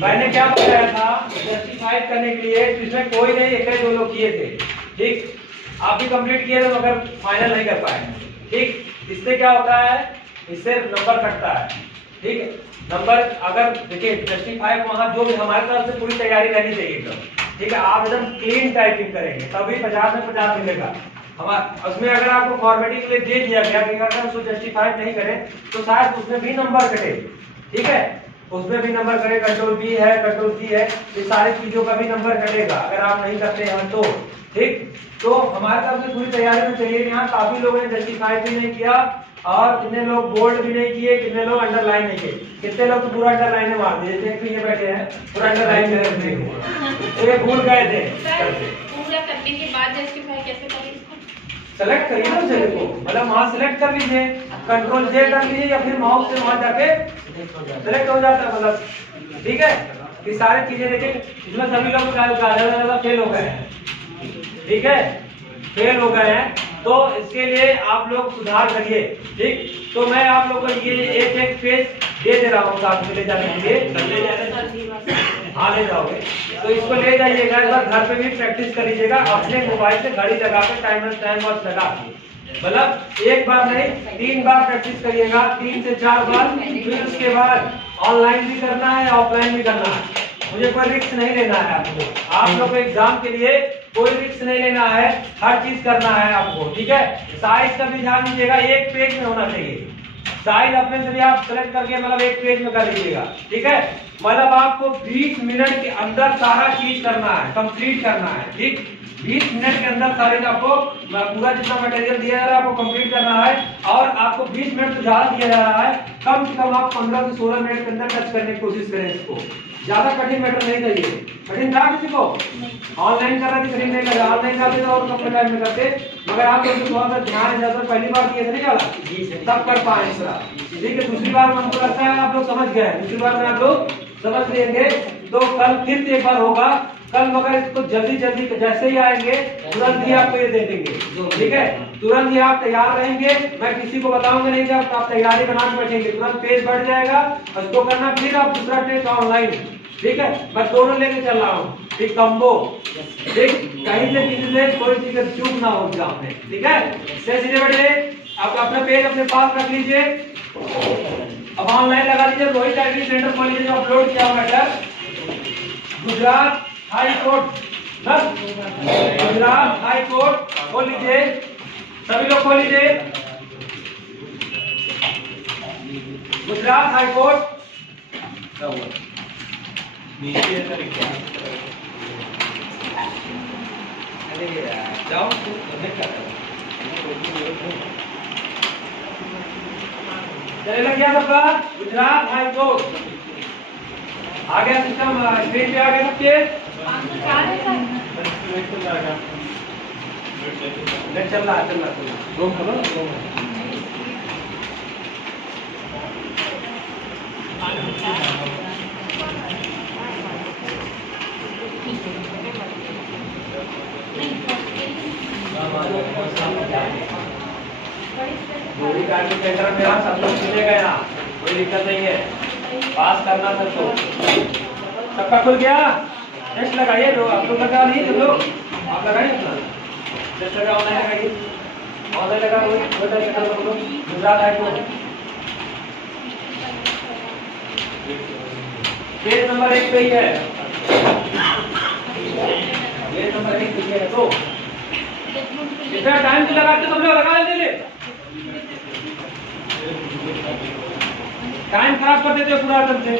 मैंने क्या बताया था जस्टिफाइड करने के लिए, इसमें कोई नहीं, एक ही दो लोग किए थे, ठीक। आप भी कंप्लीट किए थे मगर फाइनल नहीं कर पाए, ठीक। इससे क्या होता है, इससे नंबर कटता है, ठीक है। नंबर अगर देखिए जस्टिफाई वहां जो भी हमारी तरफ से पूरी तैयारी रहनी चाहिए एकदम, ठीक है। आप एकदम क्लीन टाइपिंग करेंगे तभी 50 में 50 मिलेगा। हमारा उसमें अगर आपको फॉर्मेटिंग के लिए दे दिया गया कि अगर उसको जस्टिफाइड नहीं करें तो शायद उसमें भी नंबर कटे, ठीक है। उसमें भी नंबर कटे, कंट्रोल बी है, कंट्रोल सी है, ये सारी चीजों का भी नंबर कटेगा अगर आप नहीं करते हैं तो, ठीक। तो हमारे तरफ से पूरी तैयारी में चाहिए। यहाँ काफी लोगों ने जस्टिफाई भी नहीं किया और कितने लोग बोल्ड भी नहीं किए, कितने लोग अंडरलाइन नहीं किए, कितने लोग तो पूरा अंडरलाइन मार दिए, जैसे ये बैठे हैं पूरा अंडरलाइन कर ये भूल गए थे। पूरा करने के बाद जस्टिफाई कैसे करें इसको? सेलेक्ट करिए ना उसे, देखो मतलब वहां सेलेक्ट कर लीजिए, कंट्रोल जे कर लीजिए या फिर माउस से वहां जाके सेलेक्ट हो जाता है, मतलब ठीक है। ये सारी चीजें देखिए, इसमें सभी लोग ज्यादा फेल हो गए हैं, ठीक है, फेल हो गए हैं। तो इसके लिए आप लोग सुधार करिए, ठीक। तो मैं आप लोगों को ये एक पेज दे दे रहा हूँ साथ में ले जाने के लिए, ले जाने, हाँ ले जाओगे तो इसको ले जाइएगा, एक बार घर पे भी प्रैक्टिस कर लीजिएगा अपने मोबाइल से घड़ी लगा के, टाइम वॉच लगा के, मतलब एक बार नहीं 3 बार प्रैक्टिस करिएगा, 3 से 4 बार। फिर उसके बाद ऑनलाइन भी करना है, ऑफलाइन भी करना है। मुझे कोई रिस्क नहीं लेना है आपको, आप लोग को एग्जाम के लिए कोई रिस्क नहीं लेना है, हर चीज करना है आपको, ठीक है। साइज का भी ध्यान दीजिएगा, एक पेज में होना चाहिए, साइज अपने से भी आप सेलेक्ट करके मतलब एक पेज में कर लीजिएगा, ठीक है। मतलब आपको 20 मिनट के अंदर सारा चीज करना है, कंप्लीट करना है, ठीक। 20 मिनट के अंदर सारे आपको पूरा जितना मटेरियल दिया जा रहा है आपको कंप्लीट करना है। और आपको 20 मिनट से ज्यादा दिया जा रहा है, कम से कम आप 15 से 16 मिनट के अंदर टच करने की कोशिश करें इसको। ज्यादा कठिन मैटर नहीं चाहिए। कठिन था किसी को? ऑनलाइन कर रहे थे, कठिन नहीं लगा, ऑनलाइन करते तो और कम टाइम में करते, मगर आप लोग थोड़ा सा ध्यान ज्यादा पहली बार किए थे नहीं ज्यादा, तब कर पाए इस तरह, ठीक है। दूसरी बार हमको लगता है आप लोग समझ गए, दूसरी बार में आप लोग समझ लेंगे तो कल फिर से एक बार होगा। कल मगर इसको जल्दी जल्दी जैसे ही आएंगे तुरंत ही आपको ये दे देंगे, ठीक है। तुरंत ही आप तैयार रहेंगे, मैं किसी को बताऊंगा नहीं, जब आप तैयारी बना के बैठेंगे तुरंत पेज बढ़ जाएगा, उसको करना, फिर आप दूसरा टेस्ट ऑनलाइन, ठीक है। मैं दोनों लेके चल रहा हूँ, ठीक, कम्बो, ठीक। कहीं से किसी से कोई चीज चूक ना हो एग्जाम में, ठीक है। सीधे बैठे, आप अपना पेज अपने पास रख लीजिए, अब ऑनलाइन लगा लीजिए, रोहित टाइपिंग सेंटर खोल लीजिए, जो अपलोड किया हुआ है Gujarat high court, Gujarat high court खोल लीजिए, सभी लोग खोल लीजिए, गुजरात हाई कोर्ट। जाओ चले लग गया सबका, गुजरात हाई कोर्ट आ गया, सिस्टम स्क्रीन पे आ गया सबके। नेट चल रहा है, रूम खोलो, गोली कार्ड के सेंटर में आप सब लोग चले गए, कोई दिक्कत नहीं है, पास करना सबको। सबका खुल गया, टेस्ट लगाइए, जो आप लोग लगा नहीं तो लोग आप लगाइए अपना टेस्ट लगा, ऑनलाइन लगाइए, ऑनलाइन लगा Gujarat high court page number 1 पे ही है, पेज नंबर 1 पे है। तो इतना टाइम तो लगाते सब लोग लगा लेते, टाइम खराब कर देते पूरा एकदम से।